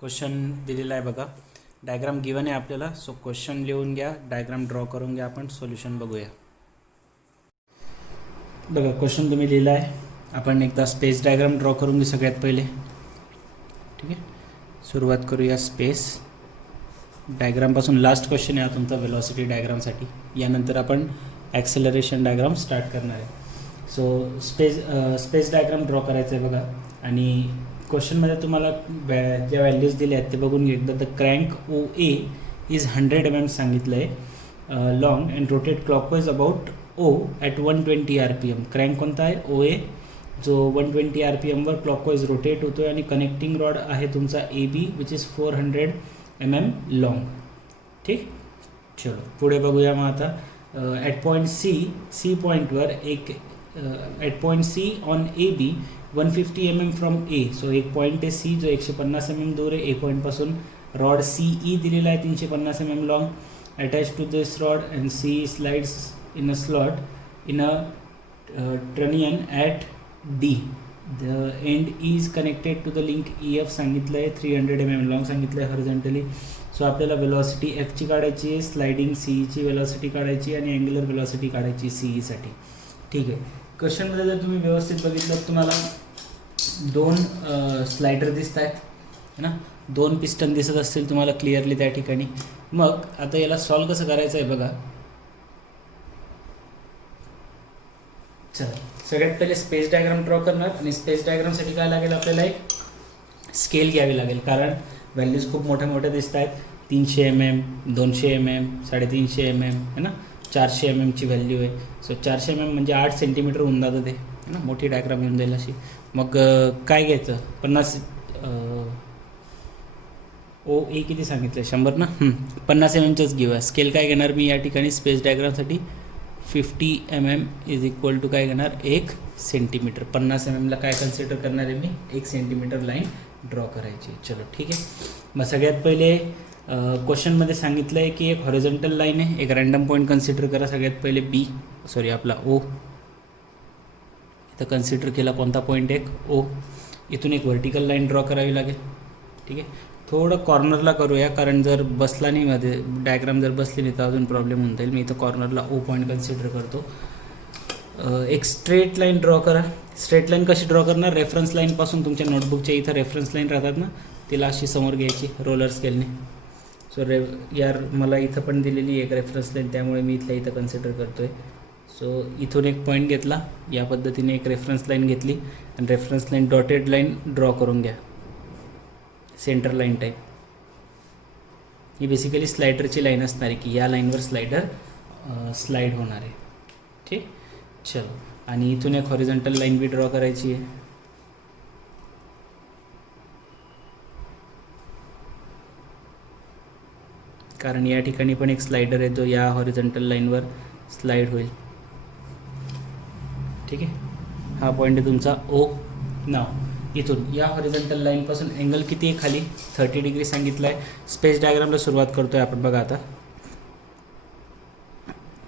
Question दिलेला आहे बघा. डायग्राम गिवन आहे आपल्याला. सो क्वेश्चन लिहून घ्या, डायग्राम ड्रॉ करून घ्या, आपण सोल्युशन बघूया. बघा क्वेश्चन तुम्ही लिहिला आहे. आपण एकदा स्पेस डायग्राम ड्रॉ करून घेऊ सगळ्यात पहिले. ठीक आहे, सुरुवात करूया स्पेस डायग्रामपासून. लास्ट क्वेश्चन आहे हा तुमचा वेलॉसिटी डायग्रामसाठी. यानंतर आपण ॲक्सेलरेशन डायग्राम स्टार्ट करणार आहे. सो स्पेस डायग्राम ड्रॉ करायचं आहे बघा. आणि क्वेश्चनमध्ये तुम्हाला ज्या व्हॅल्यूज दिल्या आहेत ते बघून घ्या एकदा. The crank O A is 100 mm सांगितलं आहे long and rotate clockwise about O at 120 RPM. Crank कोणता आहे? ओ ए, जो 120 RPMवर क्लॉकवाईज रोटेट होतो आहे. आणि कनेक्टिंग रॉड आहे तुमचा A B which is 400 mm long. ठीक, चलो पुढे बघूया. मग आता ॲट पॉईंट सी पॉईंटवर एक at point C on A B 150 mm from A. So एक पॉईंट आहे सी जो 150 mm दूर आहे. ए पॉईंटपासून रॉड सी ई दिलेला आहे 350 mm long. Attach to this rod and C slides in a slot in a trunnion at D. The end is connected to the link E F सांगितलं आहे. 300 mm long सांगितलं आहे horizontally. So आपल्याला velocity एफची काढायची आहे, sliding C ईची velocity काढायची आणि अँग्युलर वेलॉसिटी काढायची सी ईसाठी. ठीक आहे, क्वेश्चनमध्ये जर तुम्ही व्यवस्थित बघितलं तुम्हाला दोन स्लायडर दिसत आहेत है ना, दोन पिस्टन दिसत असतील तुम्हाला क्लिअरली त्या ठिकाणी. मग आता याला सॉल्व कसं करायचं आहे बघा. चला सगळ्यात पहिले स्पेस डायग्राम ड्रॉ करणार. आणि स्पेस डायग्रामसाठी काय लागेल आपल्याला? एक स्केल घ्यावी लागेल, कारण व्हॅल्यूज खूप मोठ्या मोठ्या दिसत आहेत. 300 mm, 200 mm, 350 mm है ना, 400 mm ची व्हॅल्यू आहे. सो 400 mm म्हणजे 8 सेंटीमीटर होऊन जातं ते है ना. मोठी डायग्राम येऊन जाईल अशी. मग काय घ्यायचं? 50 ओ ए किती सांगितलं? 100 ना. 50 mmचंच घेऊया. स्केल काय घेणार मी या ठिकाणी स्पेस डायग्रामसाठी? 50 mm इज इक्वल टू काय घेणार? 1 सेंटीमीटर. 50 mmला काय कन्सिडर करणार आहे मी? 1 सेंटीमीटर लाईन ड्रॉ करायची. चलो ठीक आहे. मग सगळ्यात पहिले क्वेश्चनमध्ये सांगितलं आहे की एक हॉरिझॉन्टल लाईन आहे. एक रँडम पॉईंट कन्सिडर करा. सगळ्यात पहिले बी, सॉरी आपला ओ. इथं कन्सिडर केला कोणता पॉईंट? एक ओ. इथून एक व्हर्टिकल लाईन ड्रॉ करावी लागेल. ठीक आहे, थोडं कॉर्नरला करूया, कारण जर बसला नाही मध्ये डायग्राम जर बसली नाही तर अजून प्रॉब्लेम होऊन जाईल. मी इथं कॉर्नरला ओ पॉईंट कन्सिडर करतो. एक स्ट्रेट लाईन ड्रॉ करा. स्ट्रेट लाईन कशी ड्रॉ करणार? रेफरन्स लाईनपासून तुमच्या नोटबुकच्या इथं रेफरन्स लाईन राहतात ना, तिला अशी समोर घ्यायची रोलर स्केलने. सो यार मला इथं पण दिलेली एक रेफरन्स लाईन, त्यामुळे मी इथल्या इथं कन्सिडर करतो आहे. सो इथून एक पॉईंट घेतला, या पद्धतीने एक रेफरन्स लाईन घेतली आणि reference line dotted line draw करून घ्या, सेंटर लाईन टाईप. ही बेसिकली स्लायडरची लाईन असणार आहे की या लाईनवर स्लायडर स्लाईड होणार आहे. ठीक, चलो. आणि इथून एक हॉरिझॉन्टल लाईन बी ड्रॉ करायची आहे. कारण या ठिकाणी पण एक स्लायडर आहे जो या हॉरिझॉन्टल लाईनवर स्लाईड होईल. ठीक आहे, हा पॉईंट आहे तुमचा ओ. नाव इथून या हॉरिझॉन्टल लाईनपासून अँगल किती आहे खाली? 30 डिग्री सांगितलं आहे. स्पेस डायग्रामला सुरुवात करतो आहे आपण बघा आता.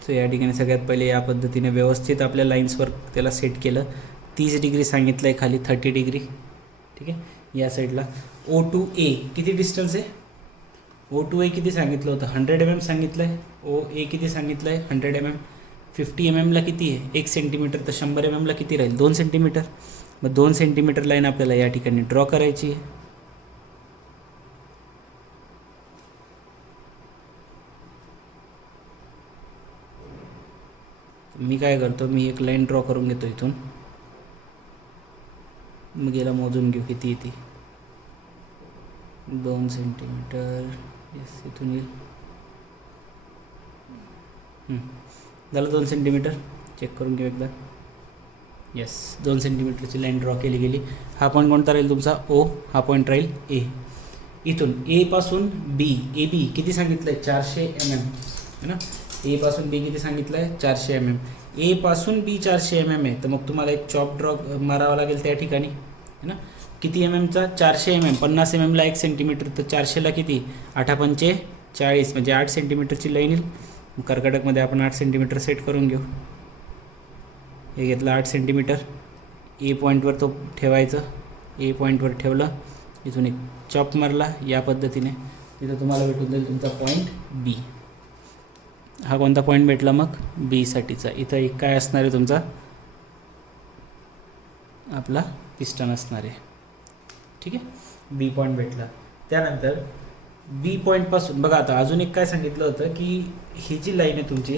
सो या ठिकाणी सगळ्यात पहिले या पद्धतीने व्यवस्थित आपल्या लाईन्सवर त्याला सेट केलं. 30 डिग्री सांगितलं आहे खाली, 30 डिग्री. ठीक आहे, या साईडला ओ टू ए किती डिस्टन्स आहे? ओ टू ए किती सांगितलं होतं? 100 mm सांगितलं आहे. ओ ए किती सांगितलं आहे? 100 mm. 50 mmला किती आहे? 1 सेंटीमीटर. तर 100 mmला किती राहील? 2 सेंटीमीटर. मग 2 सेंटीमीटर लाईन आपल्याला या ठिकाणी ड्रॉ करायची आहे. मी काय करतो, मी एक लाईन ड्रॉ करून घेतो इथून. मग याला मोजून घेऊ किती येते. 2 सेंटीमीटर. येस, इथून येईल. झालं 2 सेंटीमीटर. चेक करून घेऊ एकदा. येस, 2 सेंटीमीटरची लाईन ड्रॉ केली गेली. हा पॉईंट कोणता राहील तुमचा? ओ. हा पॉईंट राहील ए. इथून ए पासून बी, ए बी किती सांगितलं आहे? 400 mm है ना. ए पासून बी किती सांगितलं आहे? 400 mm. ए पासून बी 400 mm आहे, तर मग तुम्हाला एक चॉप ड्रॉ मारावा लागेल त्या ठिकाणी है ना. किती एम एमचा? 400 mm. 50 mmला 1 सेंटीमीटर, तर 400ला किती? 8×5 = 40, म्हणजे 8 सेंटीमीटरची लाईन येईल. कर्कटकमध्ये आपण 8 सेंटीमीटर सेट करून घेऊ. हे घेतलं 8 सेंटीमीटर. ए पॉईंटवर तो ठेवायचं. ए पॉईंटवर ठेवलं इथून एक चॉप मारला या पद्धतीने, तिथं तुम्हाला भेटून जाईल तुमचा पॉईंट बी. हा कोणता पॉईंट भेटला मग? बीसाठीचा. इथं एक काय असणार आहे तुमचा? आपला पिस्टन असणार आहे. ठीक आहे, बी पॉईंट भेटला. त्यानंतर बी पॉईंटपासून बघा, आता अजून एक काय सांगितलं होतं की ही जी लाईन आहे तुमची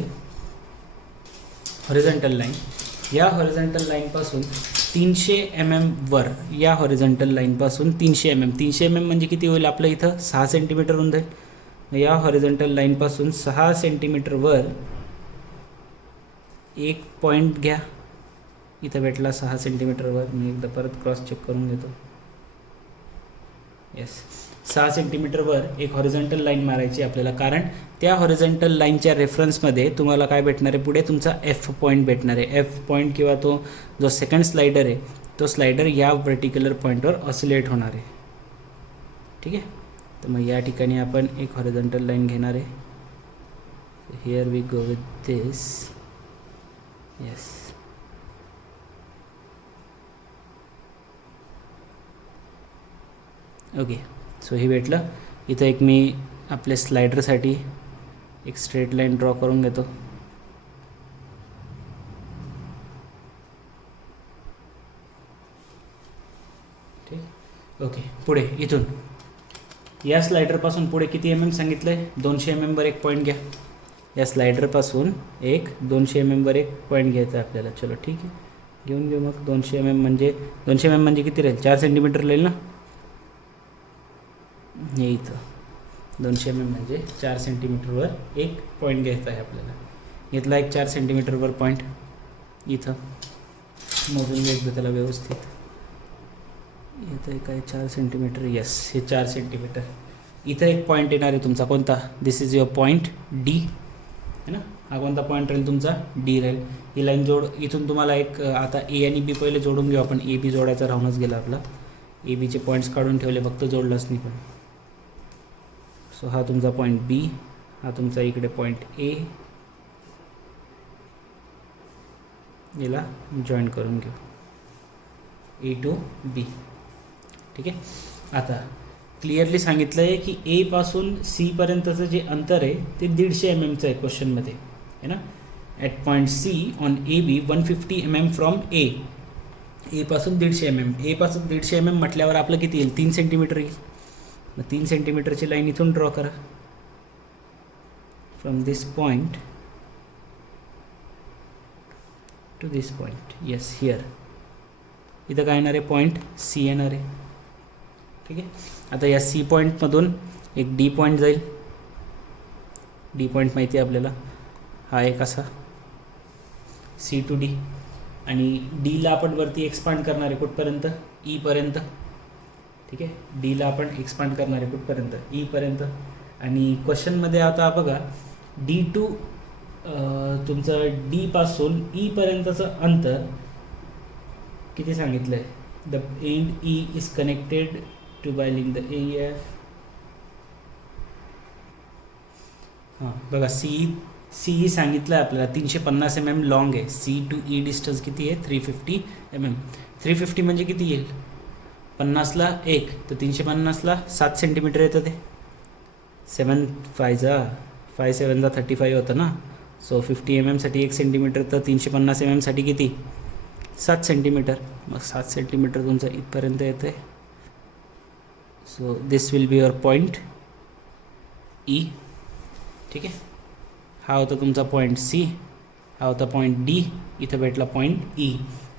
हॉरिझॉन्टल लाईन, या हॉरिझॉन्टल लाईनपासून 300 mm वर, या हॉरिझॉन्टल लाईनपासून 300 mm, 300 mm म्हणजे किती होईल आपलं? इथं 6 सेंटीमीटर होऊन जाईल. या हॉरिझॉन्टल लाईनपासून 6 सेंटीमीटर वर एक पॉईंट घ्या. इथं भेटला 6 सेंटीमीटरवर. मी एकदा परत क्रॉस चेक करून घेतो. येस, 6 सेंटीमीटरवर एक हॉरिझॉन्टल लाईन मारायची आपल्याला, कारण त्या हॉरिझॉन्टल लाईनच्या रेफरन्समध्ये तुम्हाला काय भेटणार आहे? पुढे तुमचा एफ पॉईंट भेटणार आहे. एफ पॉईंट किंवा तो जो सेकंड स्लायडर आहे, तो स्लायडर या पर्टिक्युलर पॉईंटवर ऑसिलेट होणार आहे. ठीक आहे, तर मग या ठिकाणी आपण एक हॉरिझॉन्टल लाईन घेणार आहे. Here we go with this. Yes, okay. So हे भेटलं. इथं एक मी आपल्या स्लायडरसाठी एक स्ट्रेट लाईन ड्रॉ करून घेतो. ठीक, ओके. पुढे इथून या स्लायडरपासून पुढे किती mm सांगितलं आहे? 200 mm वर एक पॉईंट घ्या. या स्लायडरपासून एक 200 mm वर एक पॉईंट घ्यायचा आहे आपल्याला. चलो ठीक आहे, घेऊन घेऊ मग. 200 mm म्हणजे किती राहील? 4 सेंटीमीटर राहील ना. हे इथं 200 mm म्हणजे 4 सेंटीमीटरवर एक पॉईंट घ्यायचा आहे आपल्याला. घेतला एक 4 सेंटीमीटरवर पॉईंट. इथं मोजून घ्यायचं त्याला व्यवस्थित. इथं एक आहे 4 सेंटीमीटर. येस, हे 4 सेंटीमीटर. इथं एक पॉईंट येणार आहे तुमचा, कोणता? दिस इज युअर पॉईंट डी, है ना. हा कोणता पॉईंट राहील तुमचा? डी राहील. ही लाईन जोड. इथून तुम्हाला एक, आता ए आणि बी पहिले जोडून घेऊ आपण. ए बी जोडायचा राहूनच गेला आपला. ए बीचे पॉईंट्स काढून ठेवले, फक्त जोडलाच नाही पण. सो हा तुमचा पॉईंट बी, हा तुमचा इकडे पॉईंट ए. याला जॉईन करून घेऊ, ए टू बी. ठीक आहे, आता क्लिअरली सांगितलं आहे की ए पासून सी पर्यंतचं जे अंतर आहे ते 150 mm आहे क्वेश्चनमध्ये, है ना. At point C on A B 150 mm from A. A पासून 150 mm. ए पासून 150 mm म्हटल्यावर आपलं किती येईल? 3 सेंटीमीटर येईल. मग 3 सेंटीमीटरची लाईन इथून ड्रॉ करा. From this point two this point. Yes, here. इथं काय येणार आहे? पॉईंट सी येणार आहे. ठीक आहे, आता या सी पॉईंटमधून एक डी पॉईंट जाईल. डी पॉईंट माहिती आहे आपल्याला, हा एक असा सी टू डी. आणि डीला आपण वरती एक्सपांड करणार आहे कुठपर्यंत? ईपर्यंत. ठीक आहे, डीला आपण एक्सपांड करणार आहे कुठपर्यंत? ईपर्यंत. आणि क्वेश्चनमध्ये आता बघा, डी टू तुमचं डीपासून ईपर्यंतचं अंतर किती सांगितलं आहे? The end E is connected to by link the F. हां बघा, सी सांगितलं आहे आपल्याला 350 mm लॉंग आहे. सी टू ई डिस्टन्स किती आहे? 350 mm. 350 म्हणजे किती येईल? 50ला 1 तर 350ला 7 सेंटीमीटर येतं. ते 7 5 7 35 होतं ना. सो 50 mm साठी 1 सेंटीमीटर, तर 350 mm साठी किती? 7 सेंटीमीटर. मग 7 सेंटीमीटर तुमचं इथपर्यंत येतं आहे. So this will be your point E. ठीक आहे, हा होता तुमचा पॉईंट सी, हा होता पॉईंट डी. इथं भेटला पॉईंट ई.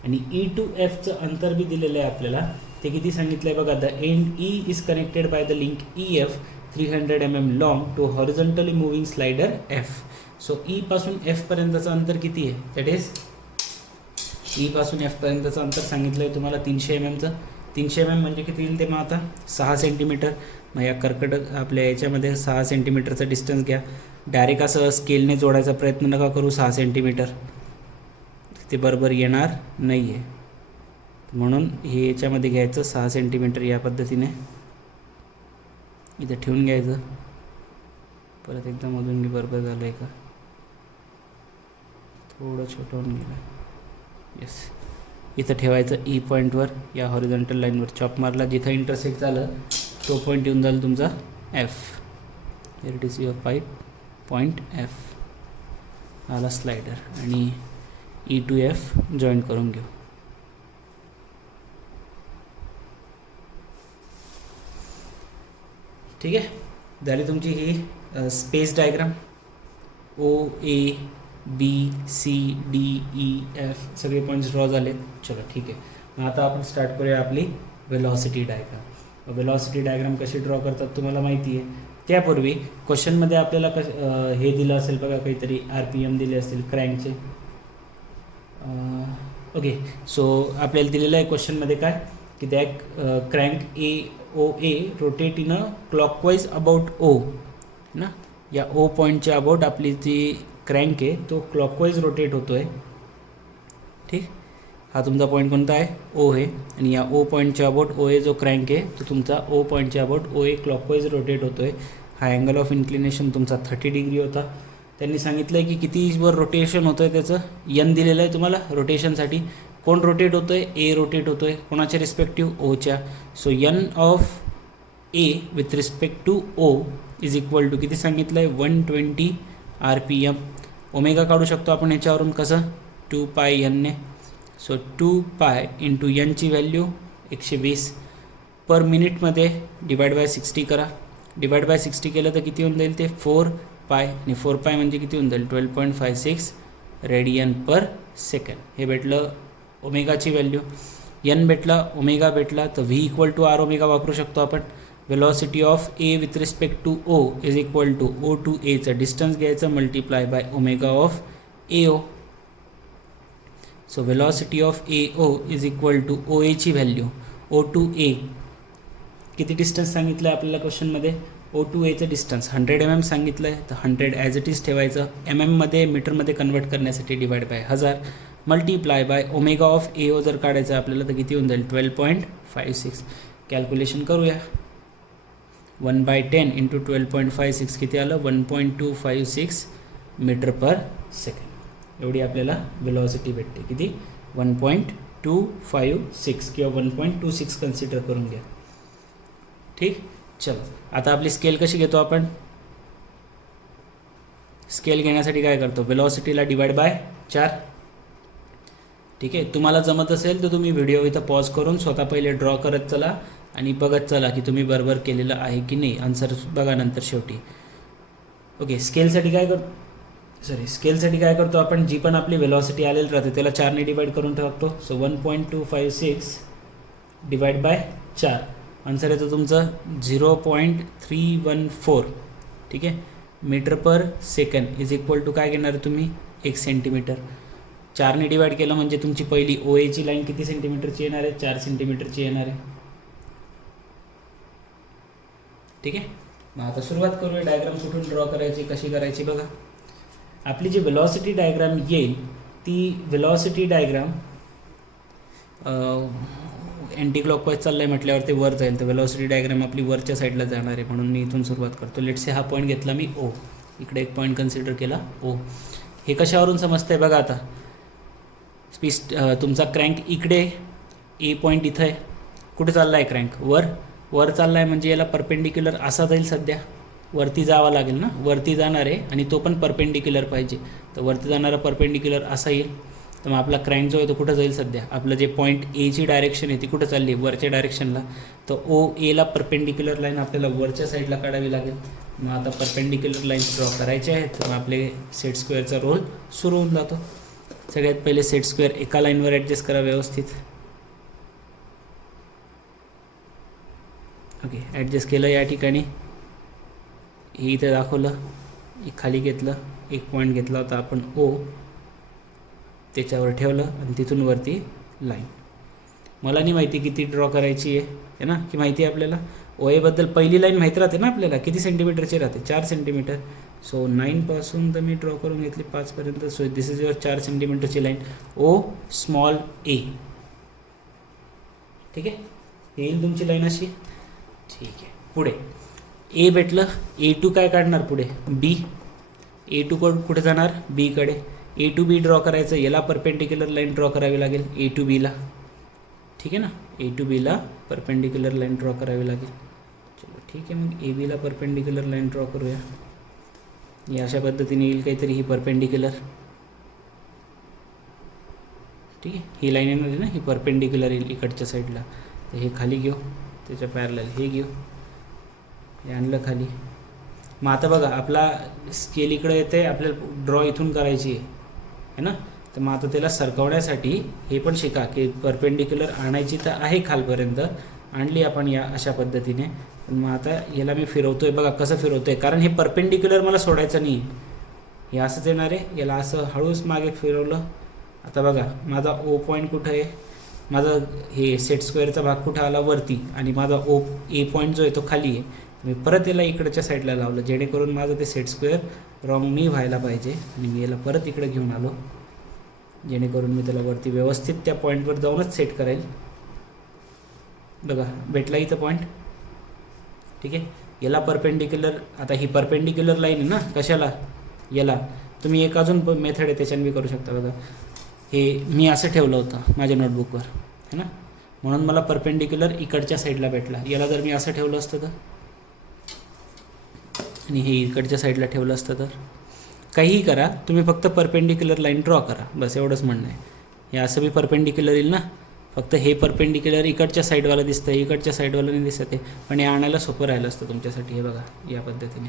आणि ई टू एफचं अंतर बी दिलेलं आहे आपल्याला. ते किती सांगितलं आहे बघा. The end E is connected by the link E F 300 mm long to horizontally moving slider F. So E पासून एफपर्यंतचं अंतर किती आहे? दॅट इज ई पासून एफपर्यंतचं अंतर सांगितलं आहे तुम्हाला 300 mmचं. 300 mm म्हणजे किती येईल ते? मग आता 6 सेंटीमीटर. मग या कर्कट आपल्या याच्यामध्ये 6 सेंटीमीटरचा डिस्टन्स घ्या. डायरेक्ट असं स्केलने जोडायचा प्रयत्न नका करू. 6 सेंटीमीटर ते बरोबर येणार नाही आहे, म्हणून हे याच्यामध्ये घ्यायचं 6 सेंटीमीटर या पद्धतीने इथं ठेवून घ्यायचं. परत एकदा मधून मी बरोबर झालं आहे का? थोडं छोटं होऊन गेलं. येस, इथं ठेवायचं ई पॉईंटवर, या हॉरिझॉन्टल लाईनवर चॉप मारला, जिथं इंटरसेक्ट झालं तो पॉईंट येऊन जाईल तुमचा F. Here it is your point F. आला स्लायडर आणि ई टू एफ जॉईन करून घेऊ. ठीक आहे, झाली तुमची ही space diagram. O A B C D E F सगळे पॉईंट्स ड्रॉ झाले. चलो ठीक आहे, मग आता आपण स्टार्ट करूया आपली वेलॉसिटी डायग्राम. वेलॉसिटी डायग्राम कशी ड्रॉ करतात तुम्हाला माहिती आहे. त्यापूर्वी क्वेश्चनमध्ये आपल्याला हे दिलं असेल बघा, काहीतरी RPM दिले असतील क्रँकचे. ओके, सो आपल्याला दिलेलं आहे क्वेश्चनमध्ये काय की त्या crank OA rotate in a clockwise about O ना. या O पॉईंटच्या अबाउट आपली जी क्रँक आहे तो क्लॉकवाईज रोटेट होतो आहे. ठीक, हा तुमचा पॉईंट कोणता आहे, O आहे. आणि या O पॉईंटच्या अबाउट OA जो क्रँक आहे तो तुमचा O पॉईंटच्या अबाउट OA क्लॉकवाईज रोटेट होतो आहे. हा अँगल ऑफ इन्क्लिनेशन तुमचा 30 डिग्री होता. त्यांनी सांगितलं आहे की कितीवर रोटेशन होतं आहे, त्याचं N दिलेलं आहे तुम्हाला रोटेशनसाठी. कोण रोटेट होतो आहे, A रोटेट होतो आहे. कोणाच्या रिस्पेक्टिव्ह, Oच्या. So N of A with respect to O is equal to किती सांगितलं आहे, 120 RPM. ओमेगा काढू शकतो आपण याच्यावरून कसं, 2 पाय N ने. सो 2 पाय इंटू N ची व्हॅल्यू 120 पर मिनिटमध्ये डिवाइड बाय 60 करा. डिवाइड बाय 60 केलं तर किती होऊन जाईल ते 4 पाय. आणि 4 पाय म्हणजे किती होऊन जाईल 12.56 रेडियन पर सेकंड. हे भेटलं ओमेगाची व्हॅल्यू. N भेटला, ओमेगा भेटला, तर V equal to R omega वापरू शकतो आपण. Velocity of A with respect to O is equal to O to Aचं डिस्टन्स घ्यायचं multiply by omega of AO. So velocity of AO is equal to OA ची value O to A. किती distance सांगितलं आहे आपल्याला क्वेश्चनमध्ये, O to Aचं distance 100 mm सांगितलं आहे. तर 100 ॲज इट इज ठेवायचं. MM मीटरमध्ये कन्वर्ट करण्यासाठी divide by 1000 multiply by omega of AO जर काढायचं आपल्याला तर किती होऊन जाईल 12.56. कॅल्क्युलेशन करूया. 1/10 इंटू 12.56 किती आलं, 1.256 मीटर पर सेकंड. एवढी आपल्याला वेलॉसिटी भेटते. किती, 1.256 किंवा 1.26 कन्सिडर करून घ्या. ठीक, चलो आता आपली स्केल कशी घेतो आपण. स्केल घेण्यासाठी काय करतो, वेलॉसिटीला डिवाइड बाय 4. ठीक आहे, तुम्हाला जमत असेल तर तुम्ही व्हिडिओ इथं पॉज करून स्वतः पहिले ड्रॉ करत चला आणि बघत चला की तुम्ही बरोबर केलेलं आहे की नाही. आन्सर बघा नंतर शेवटी. ओके, स्केलसाठी काय करतो आपण, जी पण आपली वेलॉसिटी आलेली राहते त्याला 4ने डिवाइड करून ठेवतो. So 1.256 divide by 4. आन्सर येतो तुमचं 0.314. ठीक आहे, metre per second is equal to काय घेणार तुम्ही, 1 सेंटीमीटर. 4ने डिवाइड केलं म्हणजे तुमची पहिली OA ची लाईन किती सेंटीमीटरची येणार आहे, 4 सेंटीमीटरची येणार आहे. ठीक आहे, मग आता सुरुवात करूया. डायग्राम कुठून ड्रॉ करायची, कशी करायची बघा. आपली जी वेलॉसिटी डायग्राम येईल ती वेलॉसिटी डायग्राम अँटी क्लॉकवाईज चाललं आहे म्हटल्यावर ते वर जाईल. तर वेलॉसिटी डायग्राम आपली वरच्या साईडला जाणार आहे, म्हणून मी इथून सुरुवात करतो. लेट्स से हा पॉईंट घेतला मी O, इकडे एक पॉईंट कन्सिडर केला O. हे कशावरून समजतंय बघा. आता तुमचा क्रँक इकडे, A पॉईंट इथं आहे. कुठे चालला आहे क्रँक, वर चालला आहे म्हणजे याला परपेंडिक्युलर असा जाईल. सध्या वरती जावं लागेल ना, वरती जाणार आहे आणि तो पण परपेंडिक्युलर पाहिजे. तर वरती जाणारा परपेंडिक्युलर असा येईल. तर मग आपला क्रँक जो आहे तो कुठं जाईल, सध्या आपलं जे पॉईंट A ची डायरेक्शन आहे ती कुठं चालली आहे, वरच्या डायरेक्शनला. तर OA ला परपेंडिक्युलर लाईन आपल्याला वरच्या साईडला काढावी लागेल. मग आता परपेंडिक्युलर लाईन्स ड्रॉ करायचे आहेत. तर मग आपले सेट स्क्वेअरचा रोल सुरू होऊन जातो. सगळ्यात पहिले सेट स्क्वेअर एका लाईनवर ॲडजस्ट करा व्यवस्थित. ओके, ॲडजस्ट केलं. या ठिकाणी हे इथं दाखवलं, एक खाली घेतलं, एक पॉईंट घेतला होता आपण O, त्याच्यावर ठेवलं आणि तिथून वरती लाईन. मला नाही माहिती किती ड्रॉ करायची आहे ना, की माहिती आहे आपल्याला. OA बद्दल पहिली लाईन माहीत राहते ना आपल्याला, किती सेंटीमीटरची राहते, 4 सेंटीमीटर. सो 9 पासून तर मी ड्रॉ करून घेतली 5 पर्यंत. सो दिस इज युअर 4 सेंटीमीटरची लाईन O स्मॉल a. ठीक आहे, येईल तुमची लाईन अशी. ठीक आहे, पुढे A भेटलं. A2 काय काढणार पुढे, B. A2 कुठे जाणार, B कडे. ए टू बी ड्रॉ करायचं, याला परपेंडिक्युलर लाईन ड्रॉ करावी लागेल ए टू बीला. ठीक आहे ना, ए टू बीला परपेंडिक्युलर लाईन ड्रॉ करावी लागेल. चलो ठीक आहे, मग ए बीला परपेंडिक्युलर लाईन ड्रॉ करूया. ही अशा पद्धतीने येईल काहीतरी, ही परपेंडिक्युलर. ठीक आहे, ही लाईन येणार आहे ना, ही परपेंडिक्युलर येईल इकडच्या साईडला. तर हे खाली घेऊ, त्याच्या पॅरलल हे घेऊ, हे आणलं खाली. मग आता बघा आपला स्केल इकडे येते, आपल्याला ड्रॉ इथून करायची आहे ना. तर मग आता त्याला सरकवण्यासाठी हे पण शिका की परपेंडिक्युलर आणायची तर आहे खालपर्यंत, आणली आपण या अशा पद्धतीने. पण मग आता याला मी फिरवतोय, बघा कसं फिरवतोय, कारण हे परपेंडिक्युलर मला सोडायचं नाही. हे असंच येणार आहे, याला असं हळूच मागे फिरवलं. आता बघा माझा ओ पॉईंट कुठं आहे, माझा हे सेट स्क्वेअरचा भाग कुठं आला वरती, आणि माझा ए पॉईंट जो आहे तो खाली आहे. मी परत याला इकडच्या साईडला लावलं, जेणेकरून माझं ते सेट स्क्वेअर रॉंग नाही व्हायला पाहिजे. आणि मी याला परत इकडे घेऊन आलो, जेणेकरून मी त्याला वरती व्यवस्थित त्या पॉईंटवर जाऊनच सेट करेल. बघा भेटला इथं पॉईंट. ठीक आहे, याला परपेंडिक्युलर, आता ही परपेंडिक्युलर लाईन आहे ना कशाला, याला. तुम्ही एक अजून मेथड आहे त्याच्याने बी करू शकता. बघा हे मी असं ठेवलं होतं माझ्या नोटबुकवर है ना, म्हणून मला परपेंडिक्युलर इकडच्या साईडला भेटला. याला जर मी असं ठेवलं असतं तर, आणि हे इकडच्या साईडला ठेवलं असतं तर, काहीही करा तुम्ही, फक्त परपेंडिक्युलर लाईन ड्रॉ करा, बस एवढंच म्हणणं आहे. हे असं बी परपेंडिक्युलर येईल ना, फक्त हे परपेंडिक्युलर इकडच्या साईडवाला दिसतं, इकडच्या साईडवाला नाही दिसत आहे. पण हे आणायला सोपं राहिलं असतं तुमच्यासाठी. हे बघा या पद्धतीने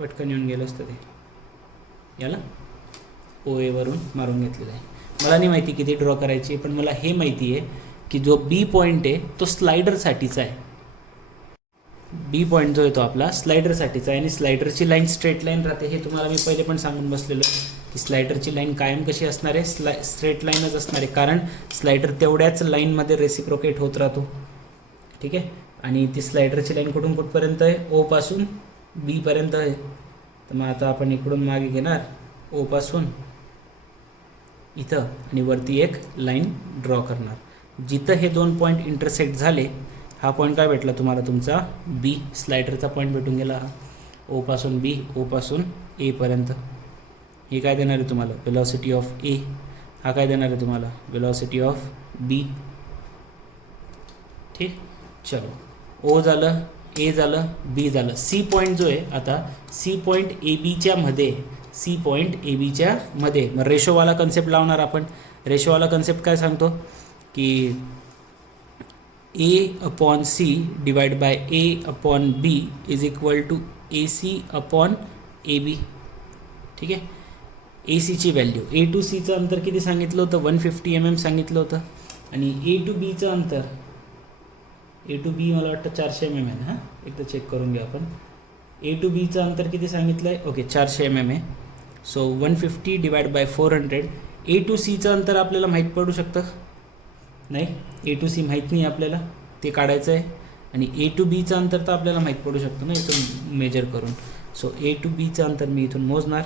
पटकन येऊन गेलं असतं ते. याला ओ एवरून मारून घेतलेलं आहे. मला नाही माहिती किती ड्रॉ करायची, पण मला हे माहिती आहे की जो बी पॉईंट आहे तो स्लायडरसाठीचा आहे. बी पॉईंट जो आहे तो आपला स्लायडरसाठीचा आहे, आणि स्लायडरची लाईन स्ट्रेट लाईन राहते. हे तुम्हाला मी पहिले पण सांगून बसलेलो की स्लायडरची लाईन कायम कशी असणार आहे, स्ट्रेट लाईनच असणार आहे, कारण स्लायडर तेवढ्याच लाईनमध्ये रेसिप्रोकेट होत राहतो. ठीक आहे, आणि ती स्लायडरची लाईन कुठून कुठपर्यंत आहे, ओ पासून बी पर्यंत आहे. तर मग आता आपण इकडून मागे घेणार ओ पासून इथं, आणि वरती एक लाईन ड्रॉ करणार. जिथं हे दोन पॉईंट इंटरसेक्ट झाले, हा पॉईंट काय भेटला तुम्हाला, तुमचा बी, स्लायडरचा पॉईंट भेटून गेला. ओ पासून बी, ओ पासून ए पर्यंत. हे काय देणार आहे तुम्हाला, वेलॉसिटी ऑफ ए. हा काय देणार आहे तुम्हाला, वेलॉसिटी ऑफ बी. ठीक, चलो ओ झालं, ए झालं, बी झालं. सी पॉईंट जो आहे, आता सी पॉईंट ए बीच्या मध्ये, सी पॉईंट ए बीच्या मध्ये. मग रेशोवाला कन्सेप्ट लावणार आपण. रेशोवाला कन्सेप्ट काय सांगतो की A upon C divide by A upon B is equal to A C upon A B. ठीक आहे, ए सीची व्हॅल्यू, ए टू सीचं अंतर किती सांगितलं होतं, 150 mm सांगितलं होतं. आणि ए टू बीचं अंतर, ए टू बी मला वाटतं 400 mm आहे. हां, एकदा चेक करून घ्या आपण. ए टू बीचं अंतर किती सांगितलं आहे, ओके 400 mm आहे. So 150 divide by 400. A to सीचं अंतर आपल्याला माहीत पडू शकतं, नाही ए टू सी माहीत नाही आपल्याला, ते काढायचं आहे. आणि ए टू बीचं अंतर तर आपल्याला माहीत पडू शकतं ना इथून मेजर करून. सो ए टू बीचं अंतर मी इथून मोजणार.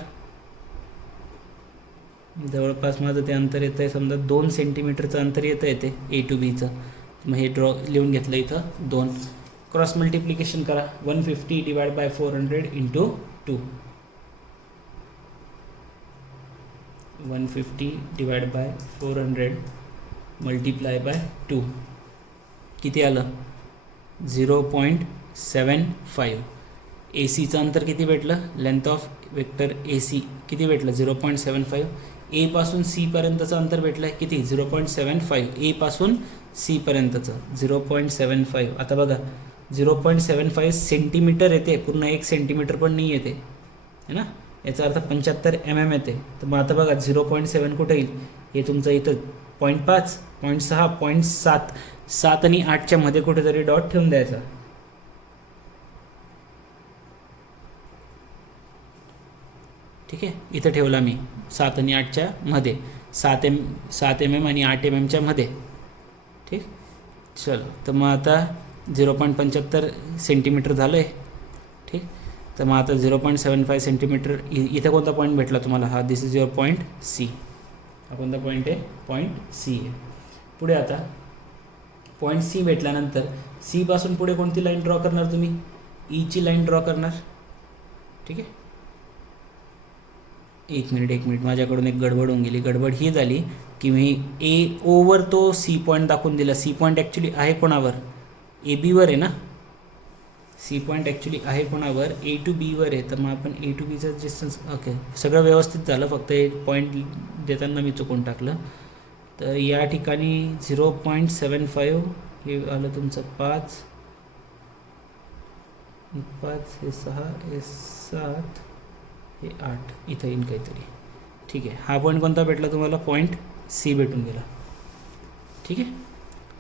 जवळपास माझं ते अंतर येतं आहे, समजा 2 सेंटीमीटरचं अंतर येतं आहे ते ए टू बीचं. मग हे ड्रॉ लिहून घेतलं इथं 2. क्रॉस मल्टिप्लिकेशन करा, 150 divide by 400 into 2. 150 divide by 400 multiply by 2 किती आलं, 0.75. ए सीचं अंतर किती भेटलं, length of vector A C किती भेटलं, 0.75. ए पासून सी पर्यंतचं अंतर भेटलं आहे किती, 0.75. ए पासून सी पर्यंतचं 0.75. आता बघा 0.75 सेंटीमीटर येते, पूर्ण 1 सेंटीमीटर पण नाही येते है ना, याचा अर्थ 75 mm येते. तर मग आता बघा 0.7 कुठे येईल, हे तुमचं इथं 0.5, 0.6, 0.7, 7 आणि 8च्या मध्ये कुठेतरी डॉट ठेवून द्यायचा. ठीक आहे, इथं ठेवला मी 7 आणि 8च्या मध्ये, 7 mm आणि 8 mmच्या मध्ये. ठीक, चलो तर मग आता 0.75 सेंटीमीटर झालं आहे. ठीक, तर मग आता 0.75 सेंटीमीटर इथं कोणता पॉईंट भेटला तुम्हाला, हा दिस इज युअर पॉईंट सी. हा कोणता पॉईंट आहे, पॉईंट सी आहे. पुढे आता पॉईंट सी भेटल्यानंतर सी पासून पुढे कोणती लाईन ड्रॉ करणार तुम्ही, ईची लाईन ड्रॉ करणार. ठीक आहे, एक मिनिट माझ्याकडून एक गडबड होऊन गेली. गडबड ही झाली की मी ए ओवर तो सी पॉईंट दाखवून दिला. सी पॉईंट ॲक्च्युली आहे कोणावर? ए बीवर आहे ना. सी पॉईंट ॲक्च्युली आहे कोणावर? ए टू बीवर आहे. तर मग आपण ए टू बीचं डिस्टन्स, ओके सगळं व्यवस्थित झालं, फक्त एक पॉईंट देताना मी चुकून टाकलं. तर या ठिकाणी 0.75 हे आलं तुमचं 5 हे 6 हे 7 हे 8 इथं येईल काहीतरी. ठीक आहे, हा पॉईंट कोणता भेटला तुम्हाला? पॉईंट सी भेटून गेला. ठीक आहे,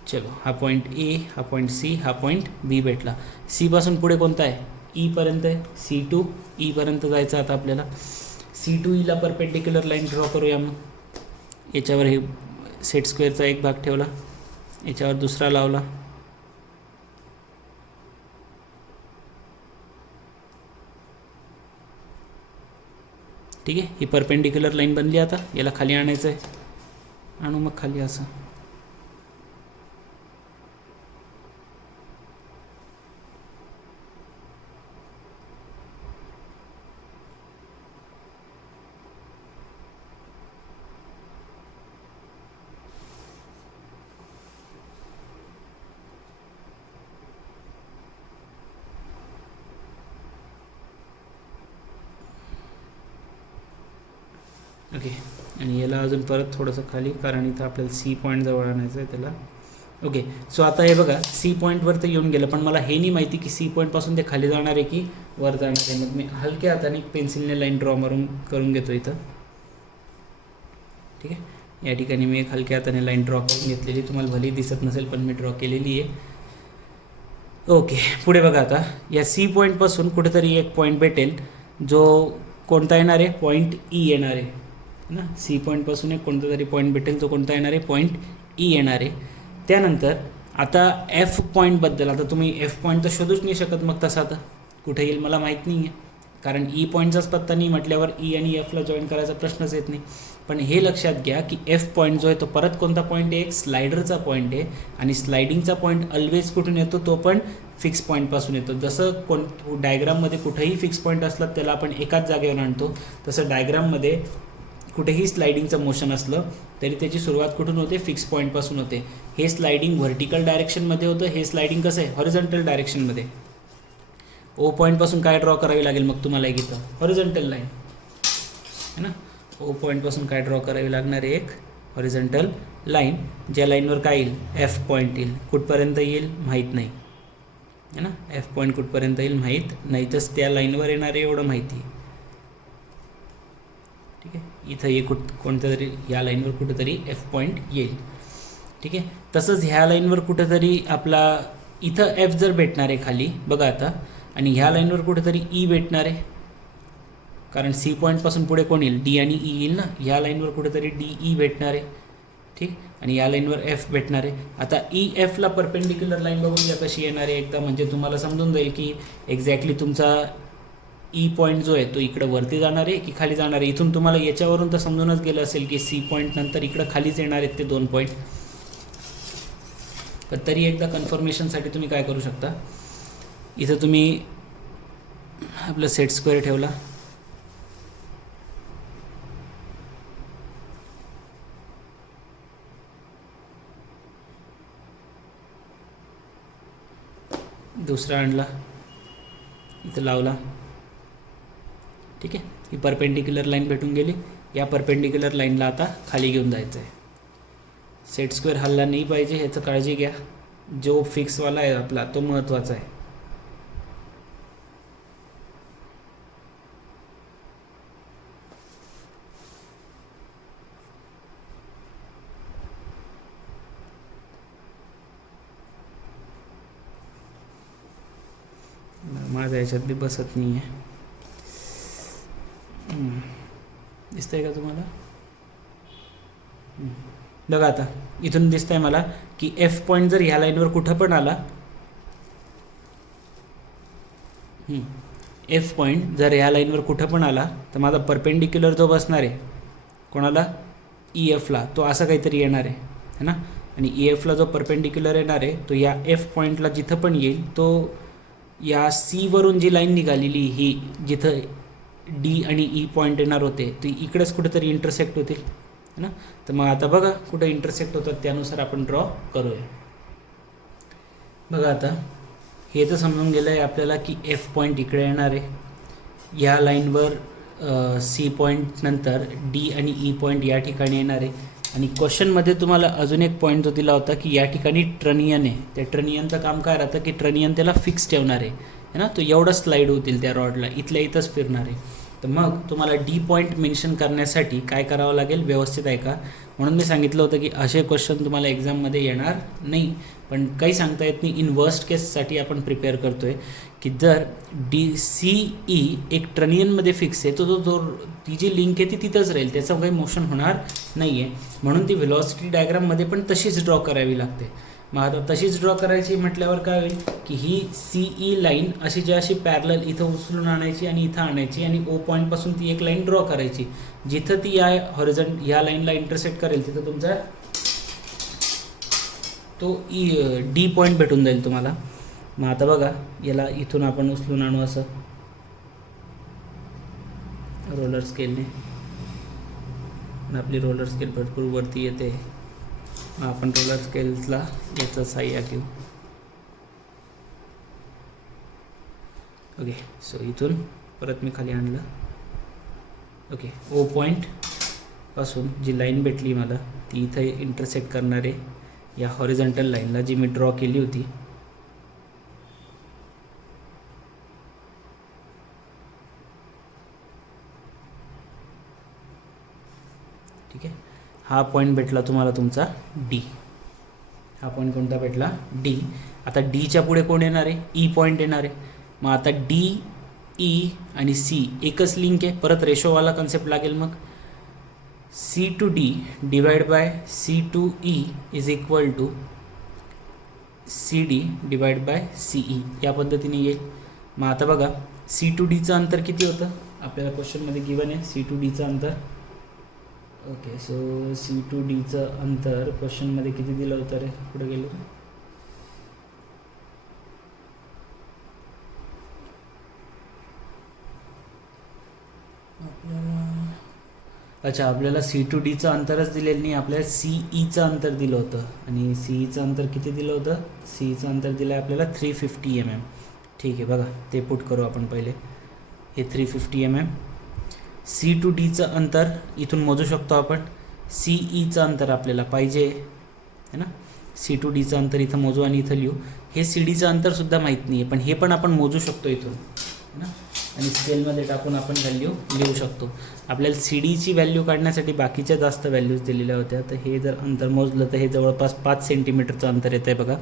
चलो हा पॉईंट ए, हा पॉईंट सी, हा पॉईंट बी भेटला. सी पासून पुढे कोणता आहे? ईपर्यंत आहे. C2 ईपर्यंत जायचं आता आपल्याला. C2 ईला परपेंडिक्युलर लाईन ड्रॉ करूया. मग याच्यावर हे सेट स्क्वेअरचा एक भाग ठेवला, याच्यावर दुसरा लावला. ठीक आहे, ही परपेंडिक्युलर लाईन बनली. आता याला खाली आणायचं आहे. आणू मग खाली असं. ओके, आणि याला अजून परत थोडंसं खाली, कारण इथं आपल्याला सी पॉईंट जवळ आणायचं आहे त्याला. ओके, सो आता हे बघा सी पॉईंटवर तर येऊन गेलं, पण मला हे नाही माहिती की सी पॉईंटपासून ते खाली जाणार आहे की वर जाणार आहे. मग मी हलक्या हाताने पेन्सिलने लाईन ड्रॉ करून घेतो इथं. ठीक आहे, या ठिकाणी मी एक हलक्या हाताने लाईन ड्रॉ करून घेतलेली, तुम्हाला भली दिसत नसेल पण मी ड्रॉ केलेली आहे. ओके, पुढे बघा आता या सी पॉईंटपासून कुठेतरी एक पॉईंट भेटेल, जो कोणता येणार आहे? पॉईंट ई येणार आहे ना. सी पॉईंटपासून एक कोणता तरी पॉईंट भेटेल, तो कोणता येणार आहे? पॉईंट ई येणार आहे. त्यानंतर आता एफ पॉईंटबद्दल, आता तुम्ही एफ पॉईंट तर शोधूच नाही शकत, मग तसा आता कुठे येईल मला माहीत नाही आहे, कारण ई पॉईंटचाच पत्ता नाही म्हटल्यावर ई आणि एफला जॉईन करायचा प्रश्नच येत नाही. पण हे लक्षात घ्या की एफ पॉईंट जो आहे तो परत कोणता पॉईंट आहे? एक स्लायडरचा पॉईंट आहे, आणि स्लायडिंगचा पॉईंट ऑलवेज कुठून येतो? तो पण फिक्स पॉईंटपासून येतो. जसं डायग्राममध्ये कुठेही फिक्स पॉईंट असला त्याला आपण एकाच जागेवर आणतो, तसं डायग्राममध्ये कुठेही स्लायडिंगचं मोशन असलं तरी त्याची सुरुवात कुठून होते? फिक्स पॉईंटपासून होते. हे स्लायडिंग व्हर्टिकल डायरेक्शनमध्ये होतं, हे स्लायडिंग कसं आहे? हॉरिझॉन्टल डायरेक्शनमध्ये. ओ पॉईंटपासून काय ड्रॉ करावी लागेल मग तुम्हाला? एक इथं हॉरिझॉन्टल लाईन है ना. ओ पॉईंटपासून काय ड्रॉ करावी लागणार आहे? एक हॉरिझॉन्टल लाईन, ज्या लाईनवर काय येईल? एफ पॉईंट येईल. कुठपर्यंत येईल माहीत नाही है ना. एफ पॉईंट कुठपर्यंत येईल माहीत नाही, तर त्या लाईनवर येणार आहे एवढं माहिती आहे. ठीक आहे, इथं ये कोणत्या तरी ह्या लाईनवर कुठेतरी एफ पॉईंट येईल. ठीक आहे, तसंच ह्या लाईनवर कुठेतरी आपला इथं एफ जर भेटणार आहे खाली बघा आता, आणि ह्या लाईनवर कुठेतरी ई भेटणार आहे, कारण सी पॉईंटपासून पुढे कोण येईल? डी आणि ई येईल ना. ह्या लाईनवर कुठेतरी डी ई भेटणार आहे. ठीक, आणि या लाईनवर एफ भेटणार आहे. आता ई एफला परपेंडिक्युलर लाईन बघून घ्या कशी येणार आहे एकदा, म्हणजे तुम्हाला समजून जाईल की एक्झॅक्टली तुमचा ई पॉईंट जो आहे तो इकडं वरती जाणार आहे की खाली जाणार आहे. इथून तुम्हाला याच्यावरून तर समजूनच गेलं असेल की सी पॉईंट नंतर इकडं खालीच येणार आहेत ते 2 पॉईंट. पण तरी एकदा कन्फर्मेशनसाठी तुम्ही काय करू शकता, इथं तुम्ही आपलं सेट स्क्वेअर ठेवला, दुसरा आणला, इथं लावला. ठीक आहे, ही परपेंडिक्युलर लाईन भेटून गेली. या परपेंडिक्युलर लाईनला आता खाली घेऊन जायचं आहे. सेट स्क्वेअर हल्ला नाही पाहिजे ह्याचं काळजी घ्या. जो फिक्सवाला आहे आपला तो महत्त्वाचा आहे. माझ्या ह्याच्यात बी बसत नाही आहे. दिसतंय का तुम्हाला? बघा आता इथून दिसतंय मला की एफ पॉईंट जर ह्या लाईनवर कुठं पण आला, एफ पॉईंट जर ह्या लाईनवर कुठं पण आला तर माझा परपेंडिक्युलर जो बसणार आहे कोणाला? ई एफला, तो असं काहीतरी येणार आहे है ना. आणि ई एफला जो परपेंडिक्युलर येणार आहे तो या एफ पॉईंटला जिथं पण येईल, तो या सी वरून जी लाईन निघालेली ही जिथं डी आणि ई पॉईंट येणार होते ते इकडेच कुठेतरी इंटरसेक्ट होतील है ना. तर मग आता बघा कुठे इंटरसेक्ट होतात त्यानुसार आपण ड्रॉ करूया. बघा आता हे तर समजून गेलं आहे आपल्याला की एफ पॉईंट इकडे येणार आहे, या लाईनवर सी पॉईंट नंतर डी आणि ई पॉईंट या ठिकाणी येणार आहे. आणि क्वेश्चनमध्ये तुम्हाला अजून एक पॉईंट जो दिला होता की या ठिकाणी ट्रनियन आहे, त्या ट्रनियनचं काम काय राहतं की ट्रनियन त्याला फिक्स ठेवणार आहे ना, तो एवढं स्लाईड होतील त्या रॉडला, इथल्या इथंच फिरणार आहे. तर मग तुम्हाला डी पॉईंट मेन्शन करण्यासाठी काय करावं लागेल, व्यवस्थित ऐका. म्हणून मी सांगितलं होतं की असे क्वेश्चन तुम्हाला एक्झाममध्ये येणार नाही, पण काही सांगता येत नाही. इन वर्स्ट केससाठी आपण प्रिपेअर करतो आहे की जर DCE एक ट्रनियनमध्ये फिक्स आहे तो तो ती जी लिंक आहे ती तिथंच राहील, त्याचं काही मोशन होणार नाही आहे. म्हणून ती व्हेलॉसिटी डायग्राममध्ये पण तशीच ड्रॉ करावी लागते. मग आता तशीच ड्रॉ करायची म्हटल्यावर काय होईल की ही CE लाईन अशी जी अशी पॅरलल इथं उचलून आणायची आणि इथं आणायची आणि ओ पॉईंटपासून ती एक लाईन ड्रॉ करायची. जिथं ती ह्या लाईनला इंटरसेक्ट करेल तिथं तुमचा तो डी पॉईंट भेटून जाईल तुम्हाला. मग आता बघा याला इथून आपण उचलून आणू असं रोलर स्केलने, आणि आपली रोलर स्केल भरपूर वरती येते. मग आपण रोलर स्केलला याचं सहाय्य घेऊ. ओके, सो इथून परत मी खाली आणलं. ओके, ओ पॉईंट पासून जी लाईन भेटली मला ती इथं इंटरसेक्ट करणारे या हॉरिझॉन्टल लाईनला जी मी ड्रॉ केली होती. ठीक आहे, हा पॉईंट भेटला तुम्हाला तुमचा डी. हा पॉईंट कोणता भेटला, डी. आता डीच्या पुढे कोण येणार आहे, ई पॉईंट येणार आहे. मग आता डी, ई आणि सी एकच लिंक आहे, परत रेशोवाला कन्सेप्ट लागेल. मग C to D divide by C to E is equal to CD divide by CE, या पद्धतीने येईल. मग आता बघा C to Dचं अंतर किती होतं आपल्याला क्वेश्चनमध्ये गिवन आहे. C to Dचं अंतर, ओके, सो C to Dचं अंतर क्वेश्चनमध्ये किती दिलं होतं रे, पुढे गेलो आपल्याला. अच्छा, आपल्याला C to Dचं अंतरच दिलेलं नाही, आपल्याला CEचं अंतर दिलं होतं. आणि CEचं अंतर किती दिलं होतं, CEचं अंतर दिलं आहे आपल्याला 350 mm. ठीक आहे, बघा ते पुट करू आपण पहिले. हे 350 mm. C to Dचं अंतर इथून मोजू शकतो आपण. CEचं अंतर आपल्याला पाहिजे है ना, C to Dचं अंतर इथं मोजू आणि इथं लिहू. हे CDचं अंतरसुद्धा माहीत नाही आहे, पण हे पण आपण मोजू शकतो इथून है ना, आणि स्केलमध्ये टाकून आपण व्हॅल्यू लिहू शकतो. आपल्याला CDची व्हॅल्यू काढण्यासाठी बाकीच्या जास्त व्हॅल्यूज दिलेल्या होत्या. तर हे जर अंतर मोजलं तर हे जवळपास 5 सेंटीमीटरचं अंतर येतं आहे. बघा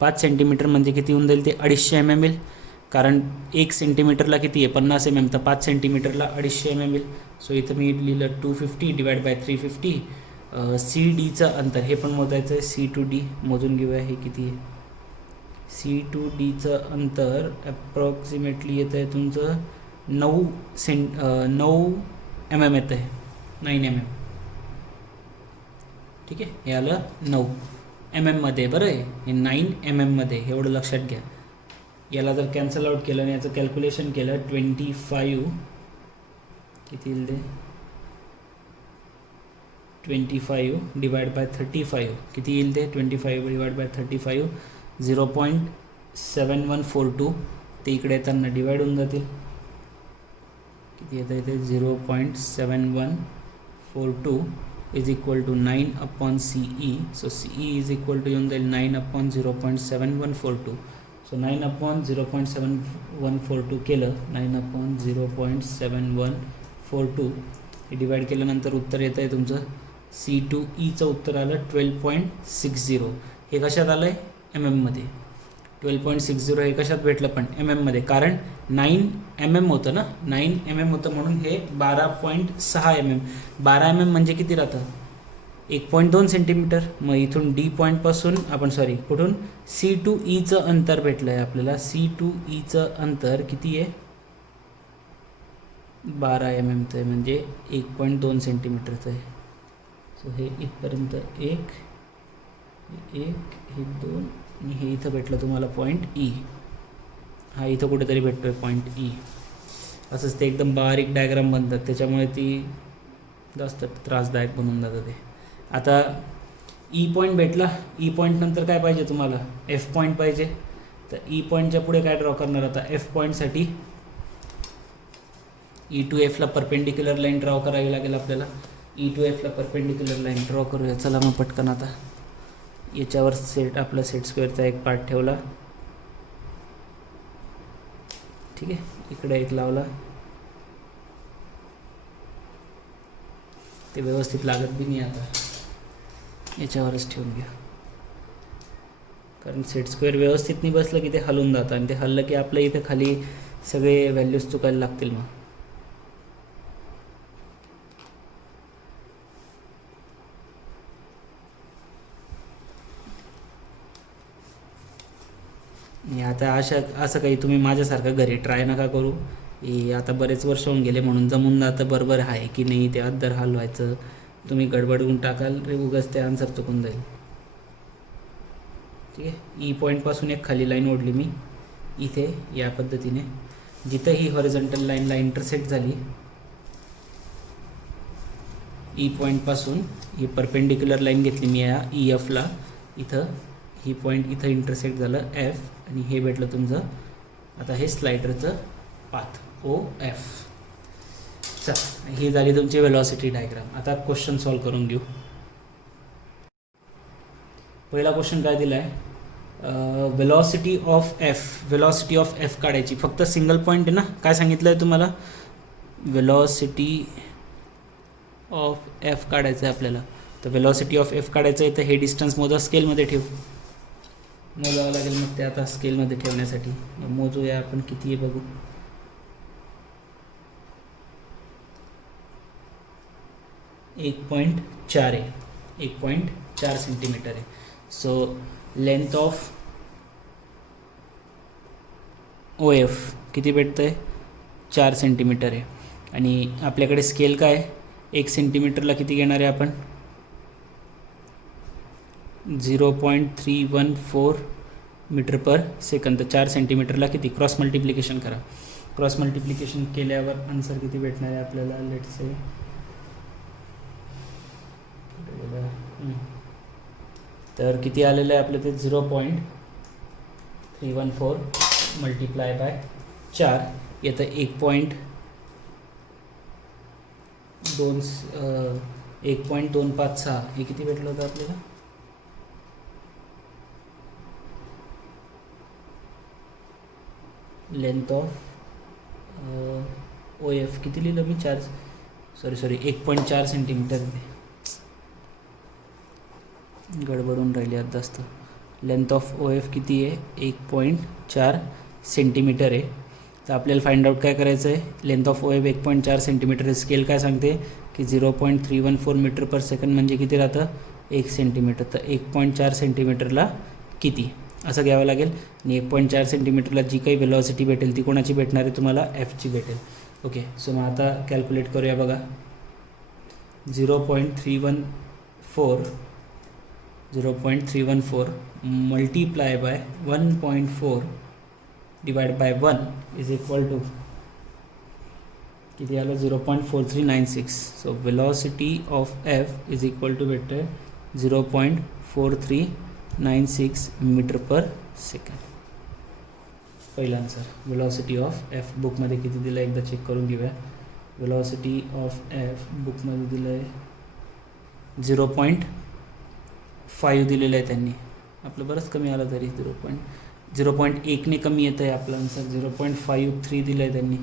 5 सेंटीमीटर म्हणजे किती होऊन जाईल, ते 250 mm येईल. कारण 1 सेंटीमीटरला किती आहे 50 mm, तर 5 सेंटीमीटरला 250 mm येईल. सो इथं मी लिहिलं 250 डिवाइड बाय 350. CDचं अंतर हे पण मोजायचं आहे. C to D मोजून घेऊया, हे किती आहे. C to Dचं अंतर ॲप्रॉक्सिमेटली येतं आहे तुमचं 9 mm येतं आहे, 9 mm. ठीक आहे, हे आलं 9 mm मध्ये. बरं आहे, हे 9 mm मध्ये, एवढं लक्षात घ्या. याला जर कॅन्सल आउट केलं आणि याचं कॅल्क्युलेशन केलं 25 किती येईल ते, 25 डिवाइड बाय 35 किती येईल ते, 25 डिवाइड बाय 35 0.7142. ते इकडे येताना डिवाइड होऊन जातील. किती येतं इथे 0.7142 is equal to 9/CE. So CE is equal to येऊन जाईल 9/0.7142. सो 9/0.7142 केलं, 9/0.7142 हे डिवाइड केल्यानंतर उत्तर येतं आहे तुमचं C to Eचं उत्तर आलं 12.60. हे कशात आलं आहे, mm मध्ये. 12.60 हे कशात भेटलं पण, mm मध्ये. कारण 9 mm होतं ना, 9 mm होतं म्हणून हे 12.6 mm. 12 mm म्हणजे किती राहतं, 1.2 सेंटीमीटर. मग इथून D पॉईंटपासून आपण कुठून C to Eचं अंतर भेटलं आहे आपल्याला. C to Eचं अंतर किती आहे, 12 mm आहे, म्हणजे 1.2 सेंटीमीटरचं आहे. सो हे इथपर्यंत 1, हे 2 आणि हे इथं भेटलं तुम्हाला पॉईंट E. हा इथं कुठेतरी भेटतो आहे पॉईंट E. असंच ते एकदम बारीक डायग्राम बनतात, त्याच्यामुळे ती जास्त त्रासदायक बनून जातं ते. आता ई पॉईंट भेटला, ई पॉईंट नंतर काय पाहिजे तुम्हाला, एफ पॉईंट पाहिजे. तर ई पॉईंटच्या पुढे काय ड्रॉ करणार आता, एफ पॉईंटसाठी ई टू एफला परपेंडिक्युलर लाईन ड्रॉ करावी लागेल आपल्याला. ई टू एफला परपेंडिक्युलर लाईन ड्रॉ करूया. चला मग पटकन. आता याच्यावर आपला सेट स्क्वेअरचा एक पार्ट ठेवला, ठीक आहे. इकडे एक लावला, ते व्यवस्थित लागत बी नाही, आता याच्यावरच ठेवून घ्या. कारण सेट स्क्वेअर व्यवस्थित नाही बसलं की ते हलून जातं, आणि ते हललं की आपल्या इथे खाली सगळे व्हॅल्यूज चुकायला लागतील. मग आता असं काही तुम्ही माझ्यासारखं घरी ट्राय नका करू. आता बरेच वर्ष होऊन गेले म्हणून जमून जातं बरोबर आहे की नाही ते अद्दर हलवायचं. तुम्ही गडबडून टाकाल रे, उगाच ते आन्सर चुकून जाईल, ठीक आहे. ई पॉईंटपासून एक खाली लाईन ओढली मी इथे या पद्धतीने. जिथं ही हॉरिझॉन्टल लाईनला इंटरसेक्ट झाली, ई पॉईंटपासून ही परपेंडिक्युलर लाईन घेतली मी या ई एफला, इथं ही पॉईंट इथं इंटरसेक्ट झालं एफ, आणि हे भेटलं तुमचं आता हे स्लायडरचं पाथ ओ एफ. चला, ही झाली तुमची वेलॉसिटी डायग्राम. आता क्वेश्चन सॉल्व करून घेऊ. पहिला क्वेश्चन काय दिला आहे, velocity of F. Velocity of F काढायची, फक्त सिंगल पॉईंट आहे ना. काय सांगितलं आहे तुम्हाला, वेलॉसिटी ऑफ एफ काढायचं आहे आपल्याला. तर वेलॉसिटी ऑफ एफ काढायचं आहे, तर हे डिस्टन्स मोजा, स्केलमध्ये ठेवू, मोजावं लागेल मग ते. आता स्केलमध्ये ठेवण्यासाठी मोजूया आपण, किती आहे बघू. एक 1.4 आहे, 1.4 सेंटीमीटर आहे. So length of O F किती भेटतं आहे, 4 सेंटीमीटर आहे. आणि आपल्याकडे स्केल काय, 1 सेंटीमीटरला किती घेणार आहे आपण, 0.314 मीटर पर सेकंद. तर 4 सेंटीमीटरला किती, क्रॉस मल्टिप्लिकेशन करा. क्रॉस मल्टिप्लिकेशन केल्यावर आन्सर किती भेटणार आहे आपल्याला, लेट्स से तर किती आलेलं आहे आपलं ते 0.314 मल्टिप्लाय बाय 4 येतं 1.256. हे किती भेटलं होतं आपल्याला, लेंथ ऑफ ओ एफ किती लिहिलं मी, 1.4 सेंटीमीटर. गडबडून राहिली आता जास्त. लेंथ ऑफ ओ एफ किती आहे, 1.4 सेंटीमीटर आहे. तर आपल्याला फाइंड आउट काय करायचं आहे, length of O F 1.4 centimetre आहे. स्केल काय सांगते की 0.314 मीटर पर सेकंड म्हणजे किती राहतं, 1 सेंटीमीटर. तर 1.4 सेंटीमीटरला किती असं घ्यावं लागेल. आणि 1.4 सेंटीमीटरला जी काही वेलॉसिटी भेटेल ती कोणाची भेटणार आहे तुम्हाला, एफची भेटेल. ओके, सो मग आता कॅल्क्युलेट करूया बघा. 0.314 multiply by 1.4 divide by 1 is equal to किती आलं, 0.4396. So velocity of F is equal to भेटतं 0.4396 मीटर पर सेकंड. पहिला आन्सर वेलॉसिटी ऑफ एफ. बुकमध्ये किती दिलं एकदा चेक करून घेऊया. वेलॉसिटी ऑफ एफ बुकमध्ये दिलं आहे 0.5 दिलेलं आहे त्यांनी. आपलं बरंच कमी आलं तरी 0.1ने कमी येतं आहे आपलं आन्सर. 0.53 दिलं आहे त्यांनी.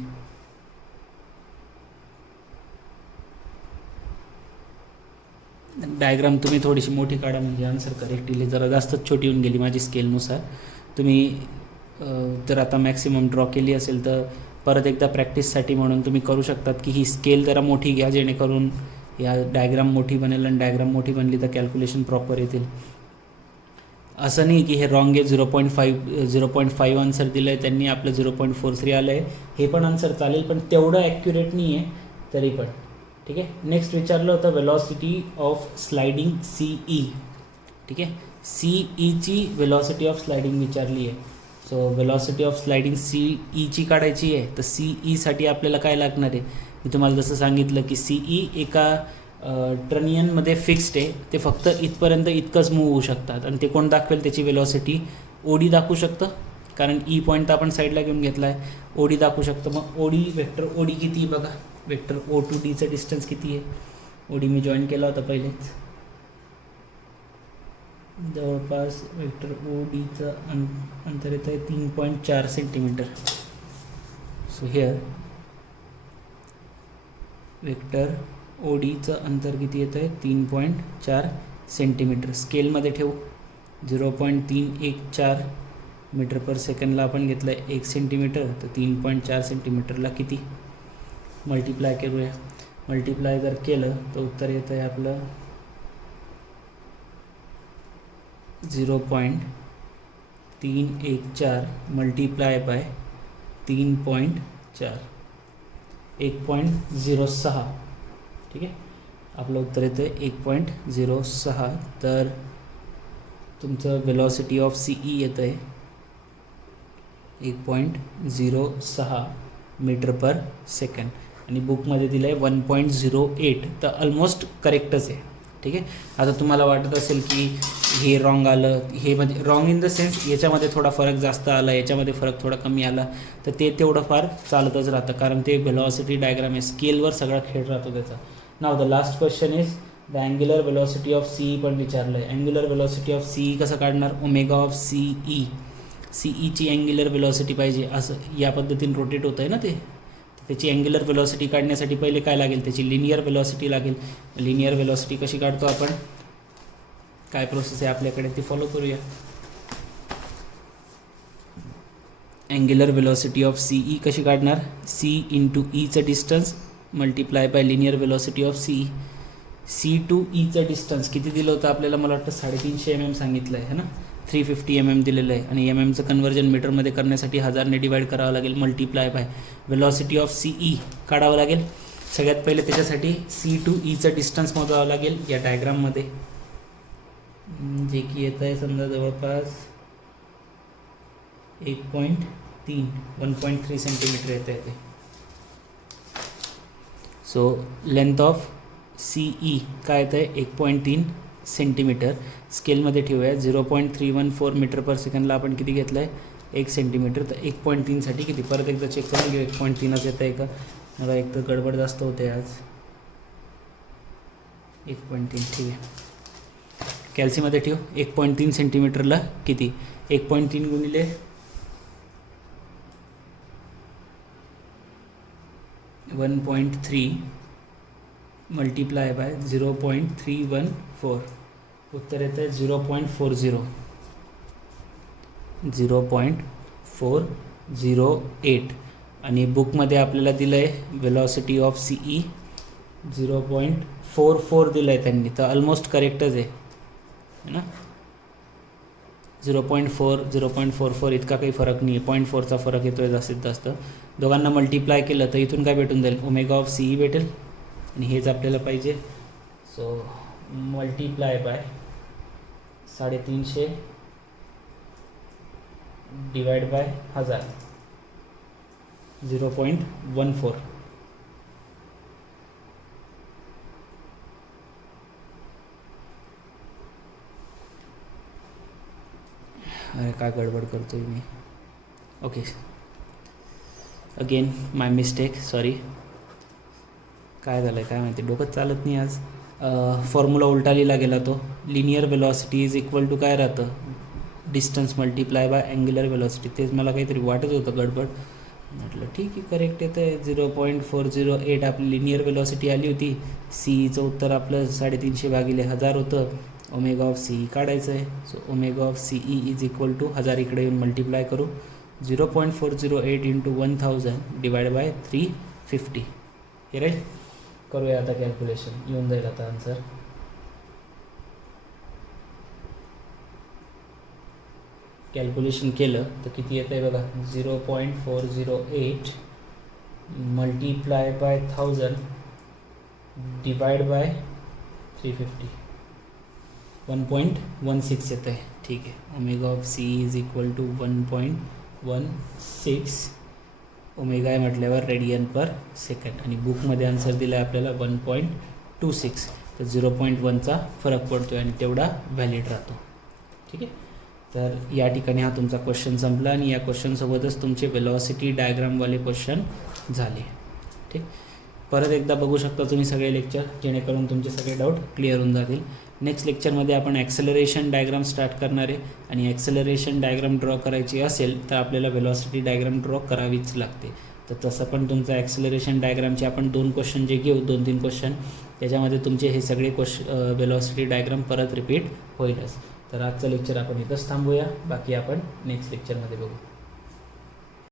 डायग्राम तुम्ही थोडीशी मोठी काढा म्हणजे आन्सर करेक्ट येईल. जरा जास्तच छोटी होऊन गेली माझी स्केलनुसार. तुम्ही जर आता मॅक्सिमम ड्रॉ केली असेल तर परत एकदा प्रॅक्टिससाठी म्हणून तुम्ही करू शकतात की ही स्केल जरा मोठी घ्या, जेणेकरून या डायग्राम मोठी बनेल. आणि डायग्राम मोठी बनली तर कॅल्क्युलेशन प्रॉपर येतील. असं नाही की हे रॉंग आहे, 0.5 आन्सर दिलं आहे त्यांनी, आपलं 0.43 आलं आहे. हे पण आन्सर चालेल, पण तेवढं ॲक्युरेट नाही आहे तरी पण. ठीक आहे. नेक्स्ट विचारलं होतं वेलॉसिटी ऑफ स्लायडिंग CE. ठीक आहे, CEची वेलॉसिटी ऑफ स्लायडिंग विचारली आहे. So velocity of sliding C ईची काढायची आहे, तर सी ईसाठी आपल्याला काय लागणार आहे, मी तुम्हाला जसं सांगितलं की सी ई एका ट्रनियनमध्ये फिक्स्ड आहे, ते फक्त इथपर्यंत इतकंच मूव्ह होऊ शकतात, आणि ते कोण दाखवेल त्याची वेलॉसिटी, ओडी दाखवू शकतं, कारण ई पॉईंट तर आपण साईडला घेऊन घेतला आहे, ओडी दाखवू शकतं. मग ओडी वेक्टर ओडी किती आहे बघा, वेक्टर ओ टू डीचं डिस्टन्स किती आहे, ओडी मी जॉईन केला होता पहिलेच, जवळपास वेक्टर ओ डीचं अंतर येतं आहे 3.4 centimetre. So here vector O डीचं अंतर किती येतं आहे 3.4 सेंटीमीटर. स्केलमध्ये ठेवू, 0.314 मीटर पर सेकंडला आपण घेतलं आहे 1 सेंटीमीटर, तर 3.4 सेंटीमीटरला किती मल्टिप्लाय करूया. मल्टिप्लाय जर केलं तर उत्तर येतं आहे आपलं 0.314 मल्टिप्लाय बाय 3.4, 1.06. ठीक आहे, आपलं उत्तर येतं आहे 1.06. तर तुमचं वेलॉसिटी ऑफ सी ई येतं आहे 1.06 मीटर पर सेकंड, आणि बुकमध्ये दिलं आहे 1.08, तर ऑलमोस्ट करेक्टच आहे. ठीक आहे, आता तुम्हाला वाटत असेल की हे रॉंग आलं, हे म्हणजे रॉंग इन द सेन्स याच्यामध्ये थोडा फरक जास्त आला, याच्यामध्ये फरक थोडा कमी आला, तर ते तेवढं फार चालतच राहतं, कारण ते वेलॉसिटी डायग्राम आहे, स्केलवर सगळा खेळ राहतो त्याचा. नाव the last question is the angular velocity of C E पण विचारलं आहे. Angular velocity of C E कसं काढणार, omega of C E, C ईची अँग्युलर वेलॉसिटी पाहिजे, असं या पद्धतीने रोटेट होतं आहे ना ते, त्याची अँग्युलर वेलॉसिटी काढण्यासाठी पहिले काय लागेल, त्याची लिनियर वेलॉसिटी लागेल. लिनियर वेलॉसिटी कशी काढतो आपण, काय प्रोसेस आहे आपल्याकडे ती फॉलो करूया. Angular velocity of C E कशी काढणार, सी इंटू ईचं distance multiply by linear velocity of C E. C to ईचं डिस्टन्स किती दिलं होतं आपल्याला, मला वाटतं 350 mm सांगितलं आहे ना, 350 mm दिलेलं आहे, आणि एम एमचं कन्वर्जन मीटरमध्ये करण्यासाठी 1000ने डिवाइड करावं लागेल, multiply by velocity of C E काढावं लागेल. सगळ्यात पहिले त्याच्यासाठी सी टू ईचं डिस्टन्स मोजावं लागेल या डायग्राममध्ये, जे की येतं आहे समजा जवळपास 1.3 सेंटीमीटर येतं आहे ते. So length of C E काय येतं आहे 1.3 सेंटीमीटर. स्केलमध्ये ठेवूया, 0.314 मीटर पर सेकंडला आपण किती घेतलं आहे 1 सेंटीमीटर, तर 1.3साठी किती, परत एकदा चेक करून घेऊ, 1.3च येतं आहे का, मला एक तर गडबड जास्त होते आज. 1.3 ठीक आहे, कॅल्सीमध्ये ठेव, 1.3 सेंटीमीटरला किती, 1.3 गुणिले 1.3 मल्टिप्लाय बाय 0.314, उत्तर येतं आहे 0.408, आणि बुकमध्ये आपल्याला दिलं आहे वेलॉसिटी ऑफ सी ई 0.44 दिलं आहे त्यांनी, तर ऑलमोस्ट करेक्टच आहे ना. 0.44 इतका काही फरक नाही आहे, 0.4चा फरक येतो आहे जास्तीत जास्त. दोघांना मल्टिप्लाय केलं तर इथून काय भेटून जाईल, ओमेगा ऑफ सी ई भेटेल, आणि हेच आपल्याला पाहिजे. So multiply by 350 divide by 1000, 0.14. अरे काय गडबड करतो आहे मी. ओके, अगेन माय मिस्टेक, सॉरी. काय झालं आहे काय माहिती, डोकंच चालत नाही आज. फॉर्म्युला उलटा लिहिला गेला तो. Linear velocity is equal to काय राहतं, distance multiply by angular velocity. तेच मला काहीतरी वाटत होतं गडबड, म्हटलं ठीक आहे करेक्ट येतं आहे. 0.408 आपली लिनियर वेलॉसिटी आली होती. सी ईचं उत्तर आपलं 350 भागिले 1000 होतं. ओमेगा ऑफ सी ई काढायचं आहे. So omega of C E is equal to 1000 इकडे येऊन मल्टिप्लाय करू, 0.408 इंटू 1000 डिवाइड बाय 350. हे राईट, करूया आता कॅल्क्युलेशन, येऊन जाईल आता आन्सर. कॅल्क्युलेशन केलं तर किती येतं आहे बघा, 0.408 मल्टिप्लाय बाय 1000 डिवाइड बाय 350, 1.16 येतं आहे. ठीक आहे, omega of C is equal to 1.16. 1.16 omega आहे म्हटल्यावर रेडियन पर सेकंड, आणि बुकमध्ये आन्सर दिला आहे आपल्याला 1.26. तर 0.1चा फरक पडतो आहे आणि तेवढा व्हॅलिड राहतो. ठीक आहे. तर या ठिकाणी हा तुमचा क्वेश्चन संपला आणि या क्वेश्चनसोबतच तुमचे वेलॉसिटी डायग्रामवाले क्वेश्चन झाले. ठीक. परत एकदा बघू शकता तुम्ही सगळे लेक्चर, जेणेकरून तुमचे सगळे डाऊट क्लिअर होऊन जातील. नेक्स्ट लेक्चरमध्ये आपण ॲक्सेलरेशन डायग्राम स्टार्ट करणार आहे, आणि ॲक्सेलरेशन डायग्राम ड्रॉ करायची असेल तर आपल्याला वेलॉसिटी डायग्राम ड्रॉ करावीच लागते. तर तसं पण तुमचं ॲक्सेलरेशन डायग्रामचे आपण 2 क्वेश्चन जे घेऊ, 2-3 क्वेश्चन, त्याच्यामध्ये तुमचे हे सगळे वेलॉसिटी डायग्राम परत रिपीट होईलच. तर आजचं लेक्चर आपण इथंच थांबूया, बाकी आपण नेक्स्ट लेक्चरमध्ये बघू.